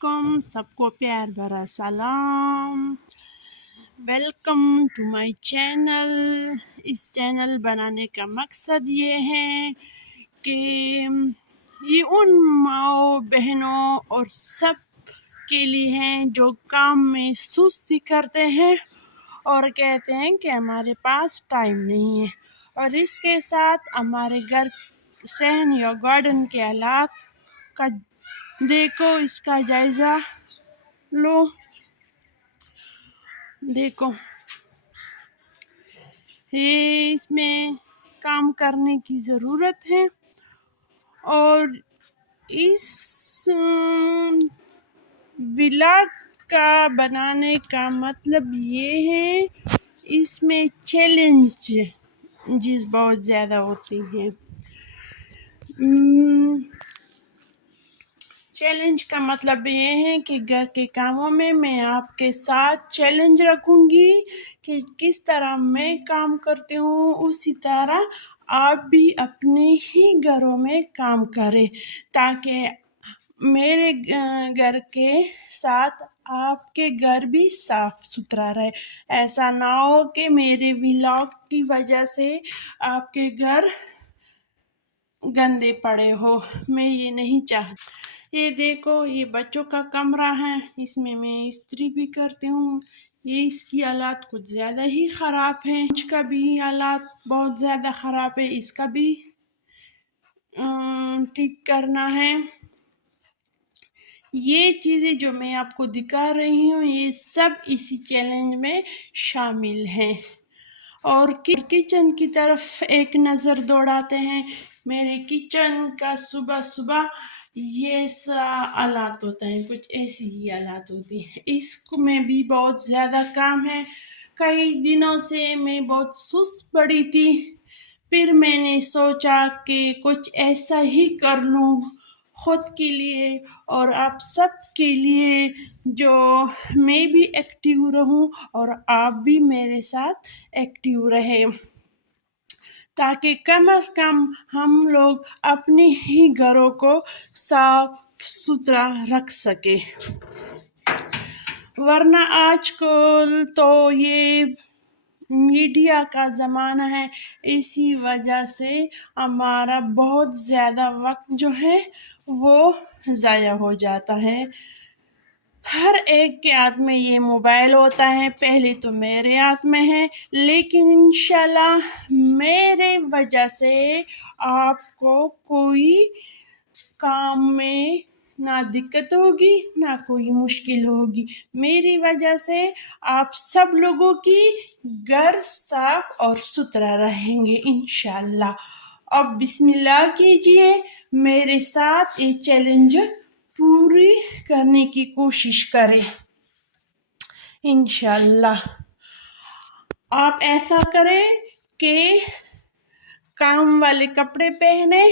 सबको प्यार भरा सलाम। Welcome to my channel. इस चैनल बनाने का मकसद ये है कि ये उन माओ बहनों और सब के लिए हैं जो काम में सुस्ती करते हैं और कहते हैं कि हमारे पास टाइम नहीं है, और इसके साथ हमारे घर सहन या गार्डन के हालात का देखो, इसका जायजा लो। देखो, ये इसमें काम करने की ज़रूरत है, और इस व्लॉग का बनाने का मतलब ये है, इसमें चैलेंजेस बहुत ज़्यादा होती हैं। चैलेंज का मतलब ये है कि घर के कामों में मैं आपके साथ चैलेंज रखूंगी कि किस तरह मैं काम करती हूँ, उसी तरह आप भी अपने ही घरों में काम करें, ताकि मेरे घर के साथ आपके घर भी साफ सुथरा रहे। ऐसा ना हो कि मेरे व्लॉग की वजह से आपके घर गंदे पड़े हो, मैं ये नहीं चाहती। ये देखो, ये बच्चों का कमरा है, इसमें मैं इस्त्री भी करती हूँ। ये इसकी हालात कुछ ज़्यादा ही ख़राब है, इसका भी हालात बहुत ज़्यादा ख़राब है, इसका भी ठीक करना है। ये चीज़ें जो मैं आपको दिखा रही हूँ, ये सब इसी चैलेंज में शामिल हैं। और किचन की तरफ एक नज़र दौड़ाते हैं। मेरे किचन का सुबह सुबह ये सा हालात होता है, कुछ ऐसी ही हालात होती है। इसको में भी बहुत ज़्यादा काम है। कई दिनों से मैं बहुत सुस्त पड़ी थी, फिर मैंने सोचा कि कुछ ऐसा ही कर लूँ खुद के लिए और आप सब के लिए, जो मैं भी एक्टिव रहूं और आप भी मेरे साथ एक्टिव रहे, ताकि कम से कम हम लोग अपने ही घरों को साफ सुथरा रख सके। वरना आजकल तो ये मीडिया का ज़माना है, इसी वजह से हमारा बहुत ज़्यादा वक्त जो है वो ज़ाया हो जाता है। हर एक के हाथ में ये मोबाइल होता है, पहले तो मेरे हाथ में है, लेकिन इंशाल्लाह मेरे वजह से आपको कोई काम में ना दिक्कत होगी ना कोई मुश्किल होगी। मेरी वजह से आप सब लोगों की घर साफ और सुथरा रहेंगे इंशाल्लाह। अब बिस्मिल्लाह कीजिए, मेरे साथ ये चैलेंज पूरी करने की कोशिश करें इंशाल्लाह। आप ऐसा करें कि काम वाले कपड़े पहने,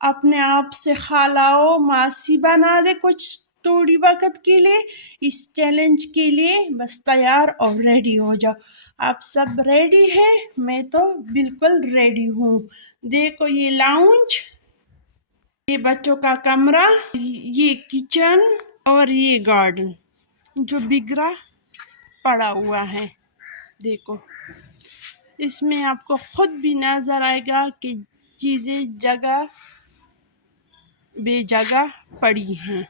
अपने आप से खालाओ मासी बना दे कुछ थोड़ी वक्त के लिए, इस चैलेंज के लिए बस तैयार और रेडी हो जाओ। आप सब रेडी हैं? मैं तो बिल्कुल रेडी हूँ। देखो, ये लाउंज, ये बच्चों का कमरा, ये किचन और ये गार्डन जो बिगड़ा पड़ा हुआ है। देखो, इसमें आपको खुद भी नजर आएगा कि चीज़ें जगह बेजगह पड़ी हैं।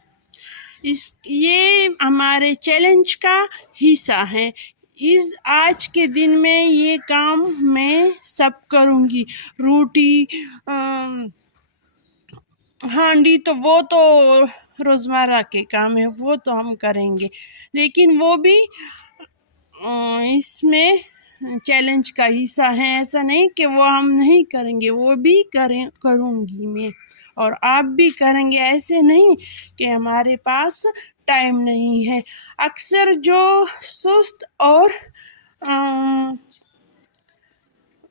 ये हमारे चैलेंज का हिस्सा है। इस आज के दिन में ये काम मैं सब करूँगी। रोटी हांडी तो वो तो रोज़मर्रा के काम है, वो तो हम करेंगे, लेकिन वो भी इसमें चैलेंज का हिस्सा है। ऐसा नहीं कि वो हम नहीं करेंगे, वो भी करूँगी मैं, और आप भी करेंगे। ऐसे नहीं कि हमारे पास टाइम नहीं है। अक्सर जो सुस्त और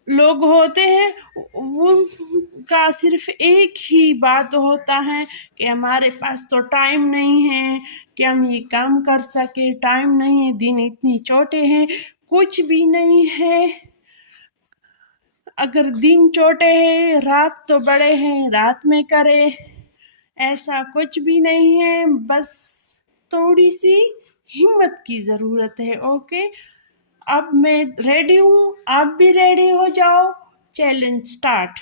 लोग होते हैं, उनका सिर्फ एक ही बात होता है कि हमारे पास तो टाइम नहीं है कि हम ये काम कर सके, टाइम नहीं है, दिन इतनी छोटे हैं, कुछ भी नहीं है। अगर दिन छोटे हैं, रात तो बड़े हैं, रात में करे, ऐसा कुछ भी नहीं है। बस थोड़ी सी हिम्मत की ज़रूरत है। ओके, अब मैं रेडी हूँ, आप भी रेडी हो जाओ। Challenge start.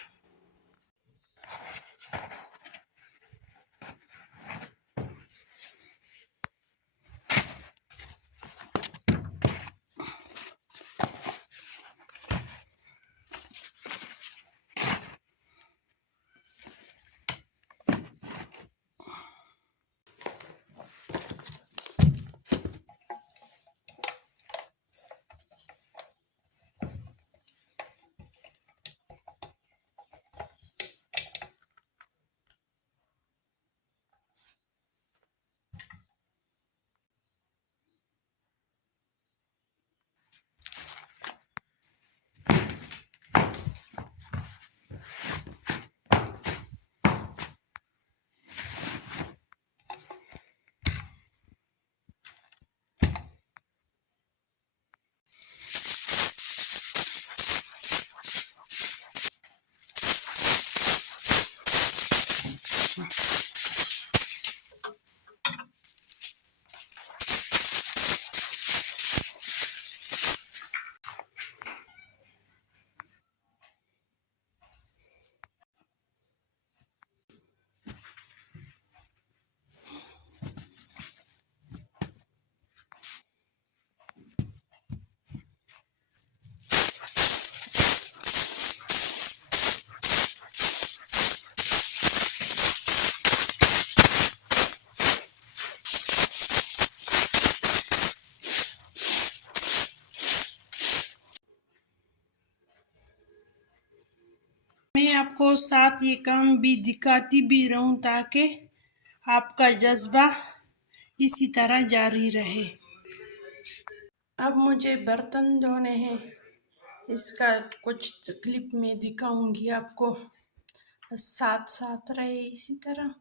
मैं आपको साथ ये काम भी दिखाती भी रहूं ताकि आपका जज्बा इसी तरह जारी रहे। अब मुझे बर्तन धोने हैं, इसका कुछ क्लिप में दिखाऊंगी आपको, साथ साथ रहे इसी तरह।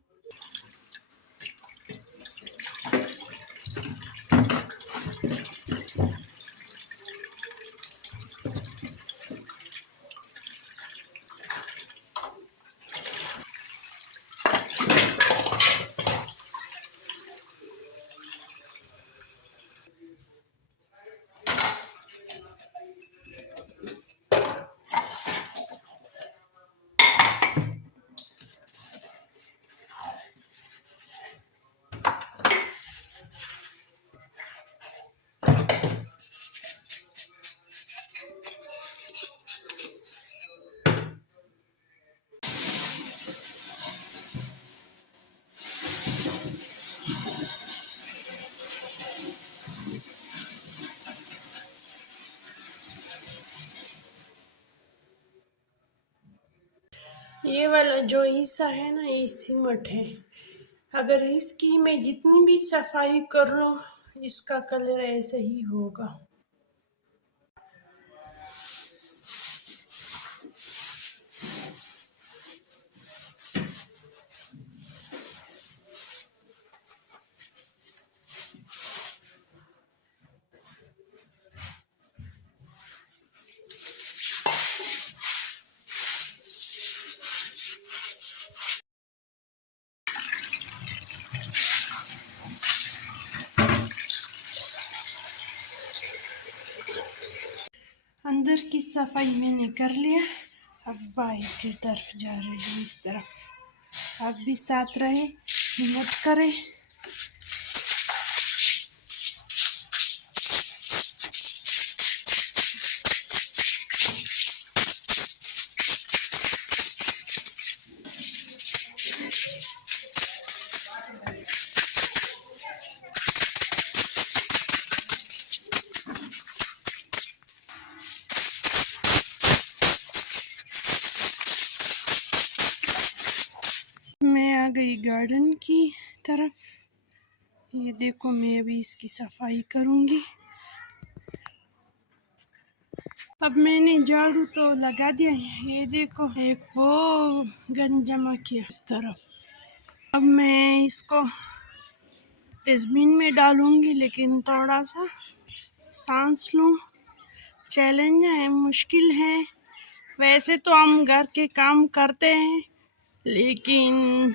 ये वाला जो हिस्सा है ना, ये सिमट है। अगर इसकी मैं जितनी भी सफाई कर लूं, इसका कलर ऐसा ही होगा। अंदर की सफाई मैंने कर लिया, अब बाहर की तरफ जा रहे हैं, इस तरफ। आप भी साथ रहे, हिम्मत करें। मैं आ गई गार्डन की तरफ। ये देखो, मैं अभी इसकी सफाई करूंगी। अब मैंने झाड़ू तो लगा दिया है, ये देखो एक वो गंद जमा किया इस तरफ। अब मैं इसको डस्टबिन में डालूंगी, लेकिन थोड़ा सा सांस लूं। चैलेंज है, मुश्किल है। वैसे तो हम घर के काम करते हैं, लेकिन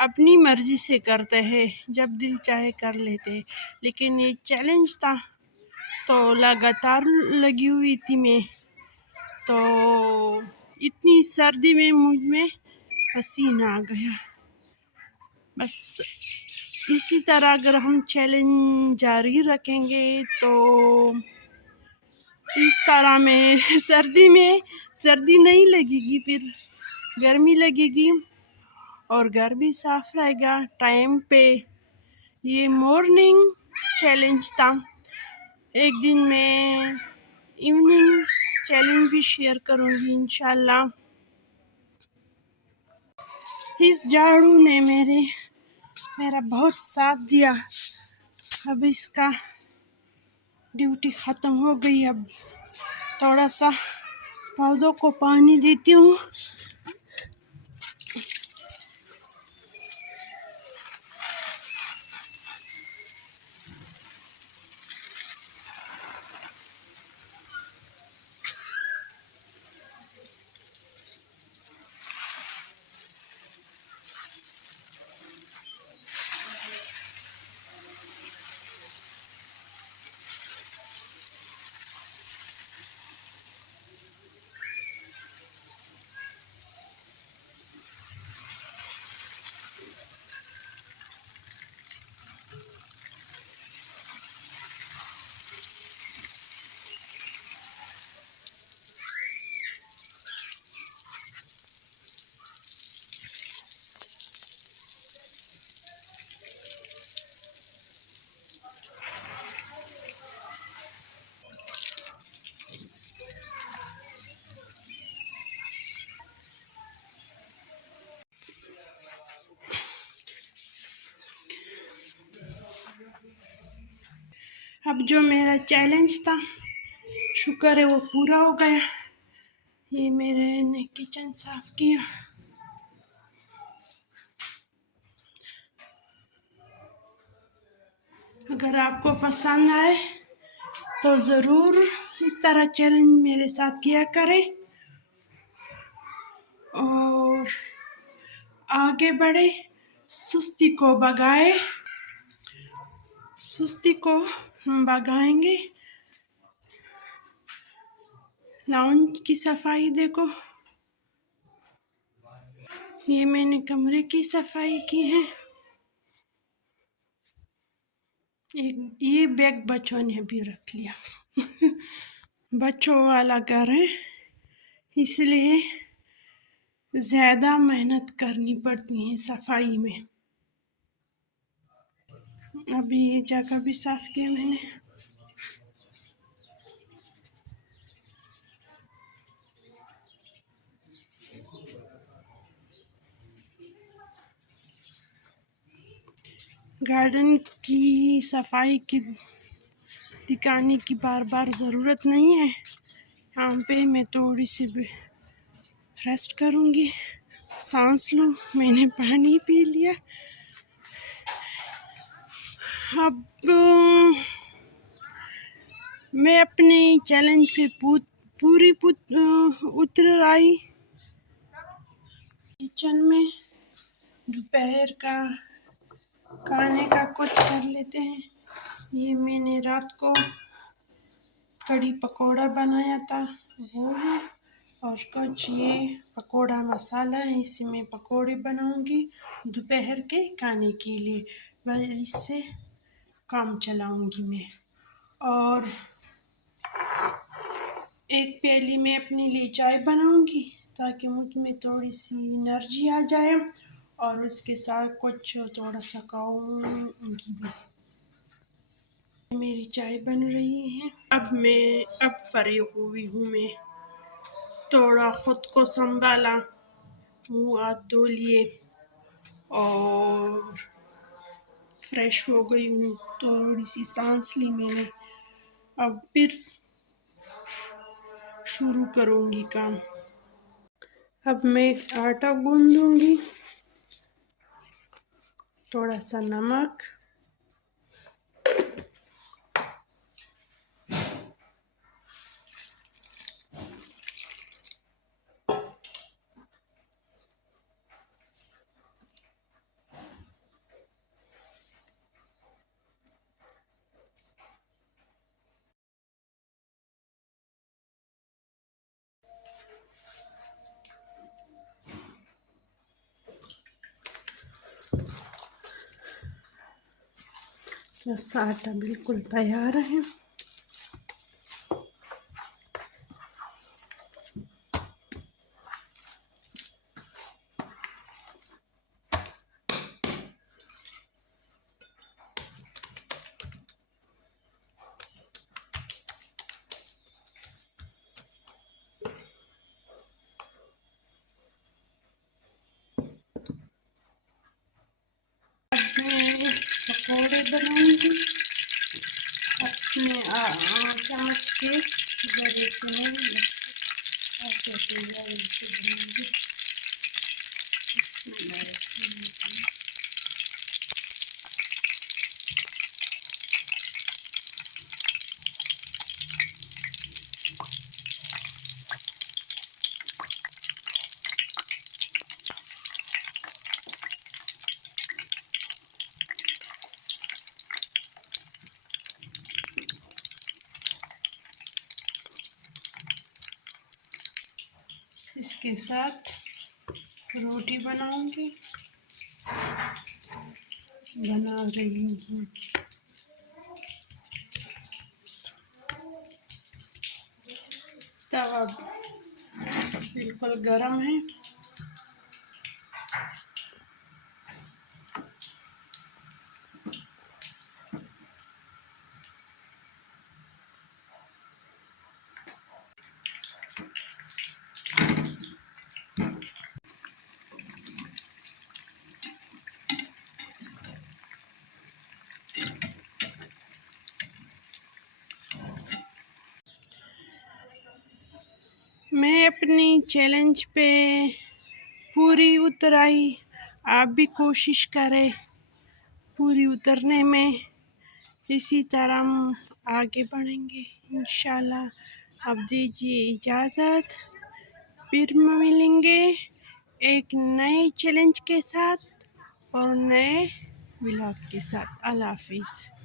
अपनी मर्जी से करते हैं, जब दिल चाहे कर लेते हैं। लेकिन ये चैलेंज था तो लगातार लगी हुई थी मैं, तो इतनी सर्दी में मुझ में पसीना आ गया। बस इसी तरह अगर हम चैलेंज जारी रखेंगे तो इस तरह में सर्दी नहीं लगेगी, फिर गर्मी लगेगी और घर भी साफ रहेगा टाइम पे। ये मॉर्निंग चैलेंज था। एक दिन मैं इवनिंग चैलेंज भी शेयर करूँगी इंशाल्लाह। इस झाड़ू ने मेरा बहुत साथ दिया। अब इसका ड्यूटी ख़त्म हो गई। अब थोड़ा सा पौधों को पानी देती हूँ। अब जो मेरा चैलेंज था, शुक्र है वो पूरा हो गया। ये मेरे ने किचन साफ किया। अगर आपको पसंद आए तो ज़रूर इस तरह चैलेंज मेरे साथ किया करें और आगे बढ़े, सुस्ती को भगाए। सुस्ती को हम भगाएंगे। लाउंज की सफाई देखो, ये मैंने कमरे की सफाई की है। ये बैग बच्चों ने भी रख लिया। बच्चों वाला घर है, इसलिए ज़्यादा मेहनत करनी पड़ती है सफाई में। अभी ये जगह भी साफ किया मैंने। गार्डन की सफाई की दिखाने की बार बार ज़रूरत नहीं है। यहाँ पे मैं थोड़ी सी रेस्ट करूँगी, सांस लूँ। मैंने पानी पी लिया। अब मैं अपने चैलेंज पे पूरी उतर आई। किचन में दोपहर का खाने का कुछ कर लेते हैं। ये मैंने रात को कड़ी पकोड़ा बनाया था, वो है। और कुछ ये पकोड़ा मसाला है, इससे मैं पकोड़े बनाऊंगी दोपहर के खाने के लिए। बस इससे काम चलाऊंगी मैं। और एक प्याली में अपने लिए चाय बनाऊंगी ताकि मुझ में थोड़ी सी एनर्जी आ जाए, और उसके साथ कुछ थोड़ा सा खाऊंगी भी। मेरी चाय बन रही है। अब फ्री हुई हूँ मैं। थोड़ा खुद को संभाला, मुँह हाथ धो लिए और फ्रेश हो गई हूँ। थोड़ी सी सांस ली मैंने। अब फिर शुरू करूँगी काम। अब मैं आटा गूंदूंगी, थोड़ा सा नमक, बस आटा बिल्कुल तैयार है। मैं पकौड़े बनाऊंगी अपने चम्मच के जरिए से ऐसे बनाऊंगी। इसके साथ रोटी बनाऊंगी, बना रही हूँ। तवा बिल्कुल गर्म है। मैं अपनी चैलेंज पे पूरी उतर आई। आप भी कोशिश करें पूरी उतरने में। इसी तरह हम आगे बढ़ेंगे इंशाल्लाह। अब दीजिए इजाज़त, फिर मिलेंगे एक नए चैलेंज के साथ और नए व्लॉग के साथ। अल्लाह हाफिज़।